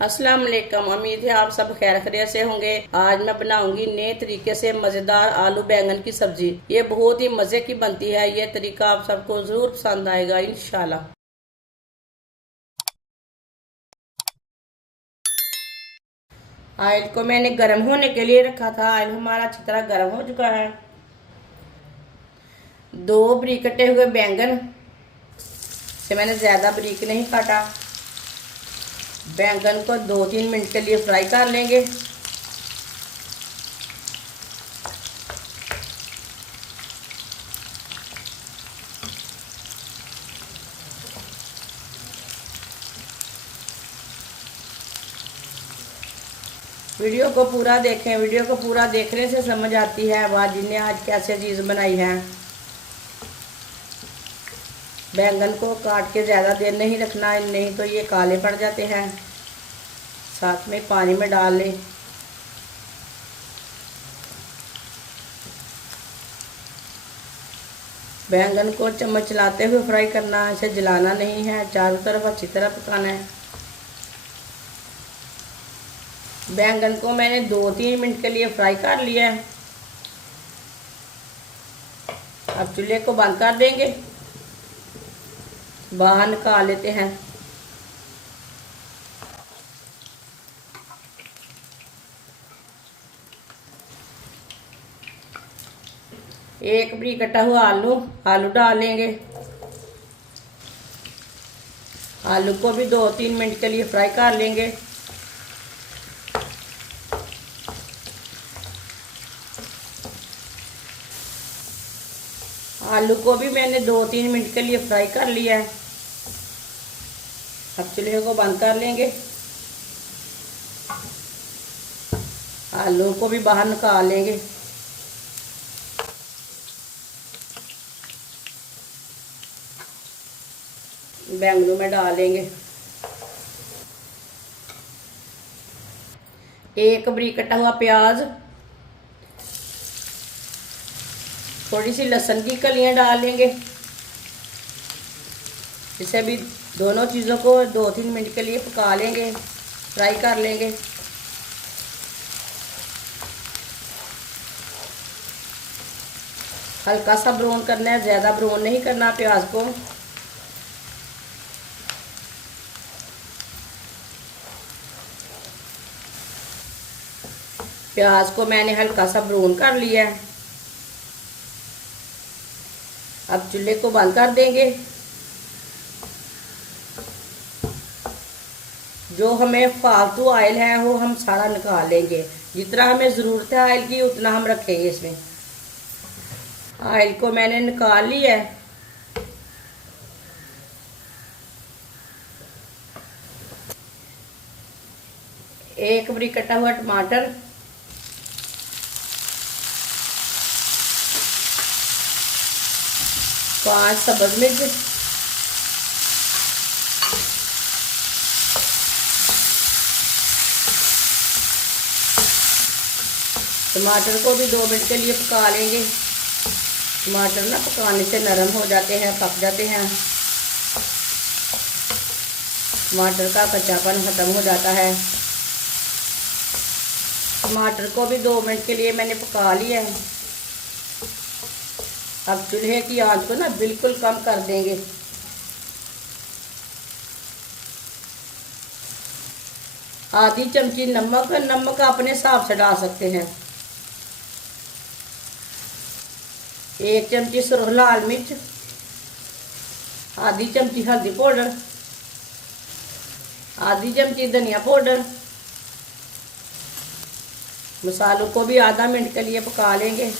अस्सलाम वालेकुम। उम्मीद है आप सब खैर खैरियत से होंगे। आज मैं बनाऊंगी नए तरीके से मजेदार आलू बैंगन की सब्जी। ये बहुत ही मजे की बनती है। ये तरीका आप सबको जरूर पसंद आएगा इंशाल्लाह। ऑयल को मैंने गर्म होने के लिए रखा था। ऑयल हमारा अच्छी तरह गर्म हो चुका है। 2 बारीक कटे हुए बैंगन से मैंने ज्यादा बारीक नहीं काटा। बैंगन को 2-3 मिनट के लिए फ्राई कर लेंगे। वीडियो को पूरा देखें। वीडियो को पूरा देखने से समझ आती है बाजी ने आज कैसे चीज़ बनाई है। बैंगन को काट के ज़्यादा देर नहीं रखना, नहीं तो ये काले पड़ जाते हैं। साथ में पानी में डाल लें। बैंगन को चम्मच चलाते हुए फ्राई करना है, इसे जलाना नहीं है। चारों तरफ अच्छी तरह पकाना है। बैंगन को मैंने 2-3 मिनट के लिए फ्राई कर लिया है। अब चूल्हे को बंद कर देंगे। बाहर निकाल लेते हैं। एक बारीक कटा हुआ आलू डालेंगे। आलू को भी 2-3 मिनट के लिए फ्राई कर लेंगे। आलू को भी मैंने 2-3 मिनट के लिए फ्राई कर लिया है। अब चूल्हे को बंद कर लेंगे। आलू को भी बाहर निकाल लेंगे। बैंगनों में डालेंगे। एक बारीक कटा हुआ प्याज, थोड़ी सी लहसुन की कलियां डाल लेंगे। इसे भी दोनों चीज़ों को 2-3 मिनट के लिए पका लेंगे, फ्राई कर लेंगे। हल्का सा ब्राउन करना है, ज़्यादा ब्राउन नहीं करना प्याज को। प्याज को मैंने हल्का सा ब्राउन कर लिया है। अब चूल्हे को बंद कर देंगे। जो हमें फालतू ऑयल है वो हम सारा निकाल लेंगे। जितना हमें ज़रूरत है ऑयल की उतना हम रखेंगे इसमें। ऑयल को मैंने निकाल लिया है। एक बारीक कटा हुआ टमाटर, 5 सब्ज़ मिर्च, टमाटर को भी 2 मिनट के लिए पका लेंगे। टमाटर ना पकाने से नरम हो जाते हैं, पक जाते हैं। टमाटर का कच्चापन ख़त्म हो जाता है। टमाटर को भी 2 मिनट के लिए मैंने पका लिया है। अब चूल्हे की आंच को ना बिल्कुल कम कर देंगे। आधी चमची नमक, नमक अपने हिसाब से डाल सकते हैं। 1 चमची सुरख लाल मिर्च, आधी चमची हल्दी पाउडर, आधी चमची धनिया पाउडर। मसालों को भी आधा मिनट के लिए पका लेंगे।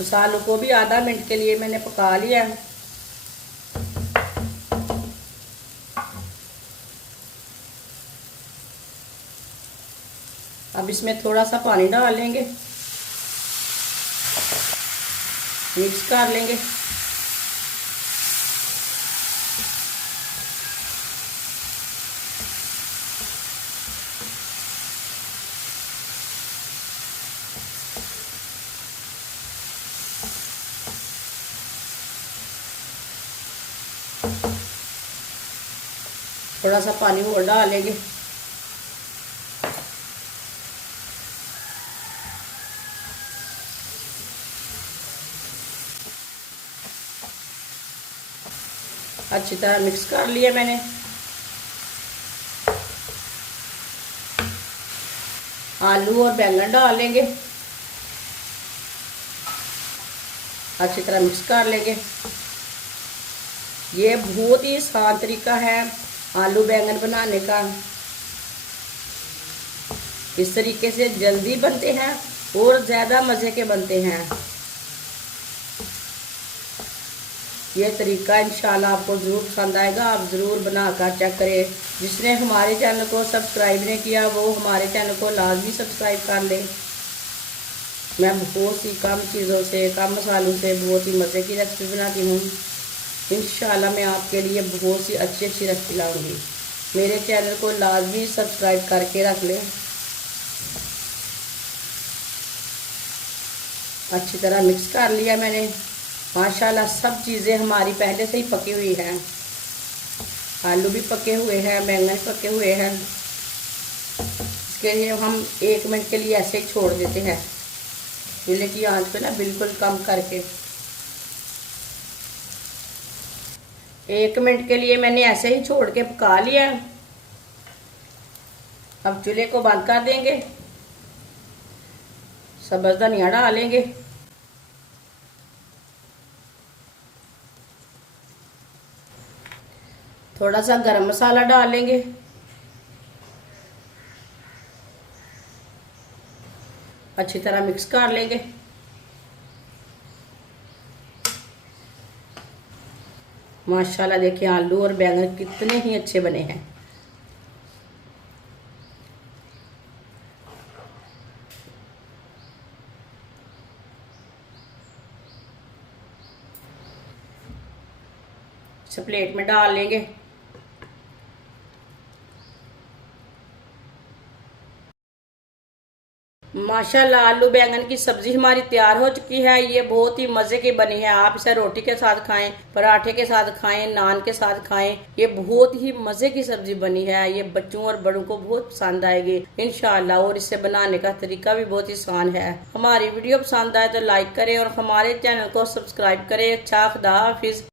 मसालों को भी आधा मिनट के लिए मैंने पका लिया है। अब इसमें थोड़ा सा पानी डाल लेंगे, मिक्स कर लेंगे। थोड़ा सा पानी और डालेंगे। अच्छी तरह मिक्स कर लिया मैंने। आलू और बैंगन डालेंगे, अच्छी तरह मिक्स कर लेंगे। ये बहुत ही आसान तरीका है आलू बैंगन बनाने का। इस तरीके से जल्दी बनते हैं और ज़्यादा मज़े के बनते हैं। ये तरीका इंशाल्लाह आपको ज़रूर पसंद आएगा। आप ज़रूर बनाकर चेक करें। जिसने हमारे चैनल को सब्सक्राइब नहीं किया वो हमारे चैनल को लाजमी सब्सक्राइब कर लें। मैं बहुत सी कम चीज़ों से, कम मसालों से बहुत ही मज़े की रेसिपी बनाती हूँ। इंशाल्लाह मैं आपके लिए बहुत सी अच्छी अच्छी रेसिपी लाऊंगी। मेरे चैनल को लाजमी सब्सक्राइब करके रख लें। अच्छी तरह मिक्स कर लिया मैंने। माशाल्लाह सब चीज़ें हमारी पहले से ही पकी हुई हैं। आलू भी पके हुए हैं, बैंगन पके हुए हैं। इसके लिए हम 1 मिनट के लिए ऐसे ही छोड़ देते हैं, चूल्हे की आंच पे ना बिल्कुल कम करके। 1 मिनट के लिए मैंने ऐसे ही छोड़ के पका लिया। अब चूल्हे को बंद कर देंगे। सब्ज़ धनिया डालेंगे, थोड़ा सा गरम मसाला डालेंगे, अच्छी तरह मिक्स कर लेंगे। माशाल्लाह देखिए आलू और बैंगन कितने ही अच्छे बने हैं। इसे प्लेट में डाल लेंगे। माशाल्लाह आलू बैंगन की सब्जी हमारी तैयार हो चुकी है। ये बहुत ही मज़े की बनी है। आप इसे रोटी के साथ खाएं, पराठे के साथ खाएं, नान के साथ खाएं। ये बहुत ही मज़े की सब्जी बनी है। ये बच्चों और बड़ों को बहुत पसंद आएगी इंशाल्लाह। और इसे बनाने का तरीका भी बहुत ही आसान है। हमारी वीडियो पसंद आए तो लाइक करें और हमारे चैनल को सब्सक्राइब करें। अच्छा, खुदा हाफिज।